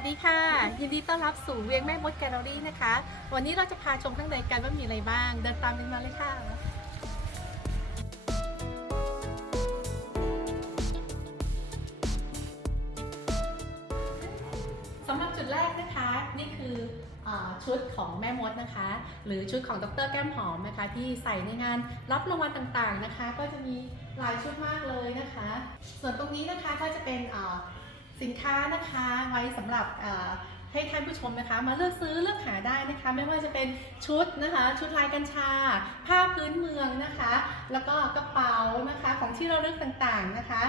วัสดีค่ะ ยินดีต้อนรับสู่เวียงแม่มดแกลเลอรี่นะคะ วันนี้เราจะพาชมข้างในกันว่ามีอะไรบ้าง เดินตามกันมาเลยค่ะ สำหรับจุดแรกนะคะ นี่คืออชุดของแม่มดนะคะ หรือชุดของดรแก้มหอมนะคะ ที่ใส่ในงานรับรางวัลต่างๆนะคะ ก็จะมีหลายชุดมากเลยนะคะ ส่วนตรงนี้นะคะก็จะเป็นอ่า สินค้านะคะไว้สำหรับให้ท่านผู้ชมนะคะ มาเลือกซื้อเลือกหาได้นะคะ ไม่ว่าจะเป็นชุดนะคะ ชุดลายกัญชา ผ้าพื้นเมืองนะคะ แล้วก็กระเป๋านะคะของที่เราเลือกต่างๆนะคะ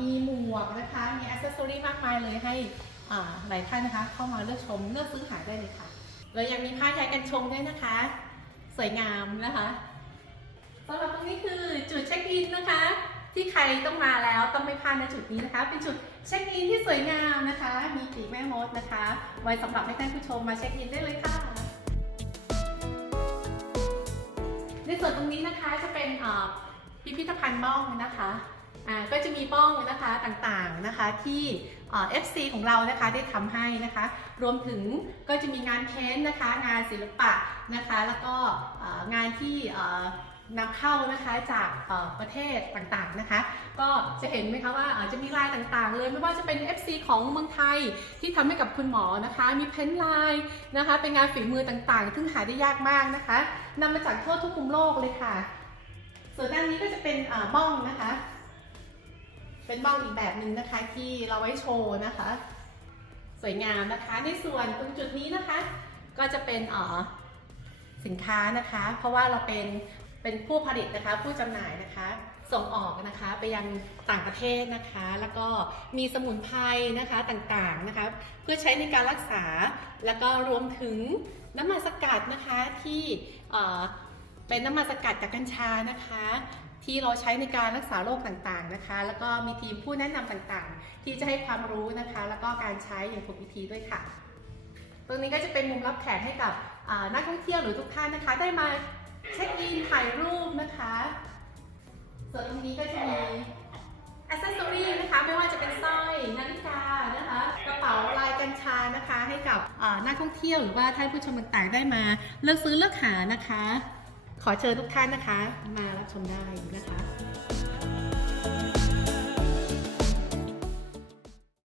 มีหมวกนะคะมีอ c เซสซอรี่มากมายเลยให้หลายท่านนะคะ เข้ามาเลือกชมเลือกซื้อหาได้เลยค่ะแล้วยังมีผ้าใยกันชงด้วยนะคะ สวยงามนะคะสำหรับตรงนี้คือจุดเช็คอินนะคะ ที่ใครต้องมาแล้วต้องไม่พลาดในจุดนี้นะคะ เป็นจุดเช็คอินที่สวยงามนะคะ มีปีกแม่มดนะคะไว้สำหรับให้ท่านผู้ชมมาเช็คอินได้เลยค่ะ ในส่วนตรงนี้นะคะจะเป็นพิพิธภัณฑ์บ้องนะคะก็จะมีบ้องนะคะต่างๆนะคะที่เอ่อ FC ของเรานะคะได้ทำให้นะคะ รวมถึงก็จะมีงานเพ้นท์นะคะ งานศิลปะนะคะ แล้วก็งานที่นำเข้านะคะจากประเทศต่างๆนะคะ ก็จะเห็นไหมคะว่าอ่อจะมีลายต่างๆ เลยไม่ว่าจะเป็น FC ของเมืองไทยที่ทำให้กับคุณหมอนะคะ มีเพ้นท์ลายนะคะ เป็นงานฝีมือต่างๆ ซึ่งหาได้ยากมากนะคะนำมาจากทั่วทุกมุมโลกเลยค่ะ ส่วนด้านนี้ก็จะเป็นบ้องนะคะ เป็นบ้องอีกแบบหนึ่งนะคะที่เราไว้โชว์นะคะ สวยงามนะคะ ในส่วนตรงจุดนี้นะคะ ก็จะเป็นอ่อสินค้านะคะ เพราะว่าเราเป็น เป็นผู้ผลิตนะคะผู้จำหน่ายนะคะส่งออกนะคะไปยังต่างประเทศนะคะ แล้วก็มีสมุนไพรนะคะต่างๆนะคะ เพื่อใช้ในการรักษาแล้วก็รวมถึงน้ำมันสกัดนะคะที่เป็นน้ำมันสกัดจากกัญชานะคะ ที่เราใช้ในการรักษาโรคต่างๆนะคะ แล้วก็มีทีมผู้แนะนำต่างๆ ที่จะให้ความรู้นะคะ แล้วก็การใช้อย่างถูกวิธีด้วยค่ะ ตรงนี้ก็จะเป็นมุมรับแขกให้กับนักท่องเที่ยวหรือทุกท่านนะคะ ได้มา เช็คอินถ่ายรูปนะคะ ส่วนตรงนี้ก็จะมีอ c เซสซอรี่นะคะ ไม่ว่าจะเป็นสร้อยนาฬิกานะคะ กระเป๋าลายกัญชานะคะ ให้กับนักท่องเที่ยวหรือว่าท่านผู้ชมต่างๆได้มาเลือกซื้อเลือกหานะคะ ขอเชิญทุกท่านนะคะ มารับชมได้นะคะ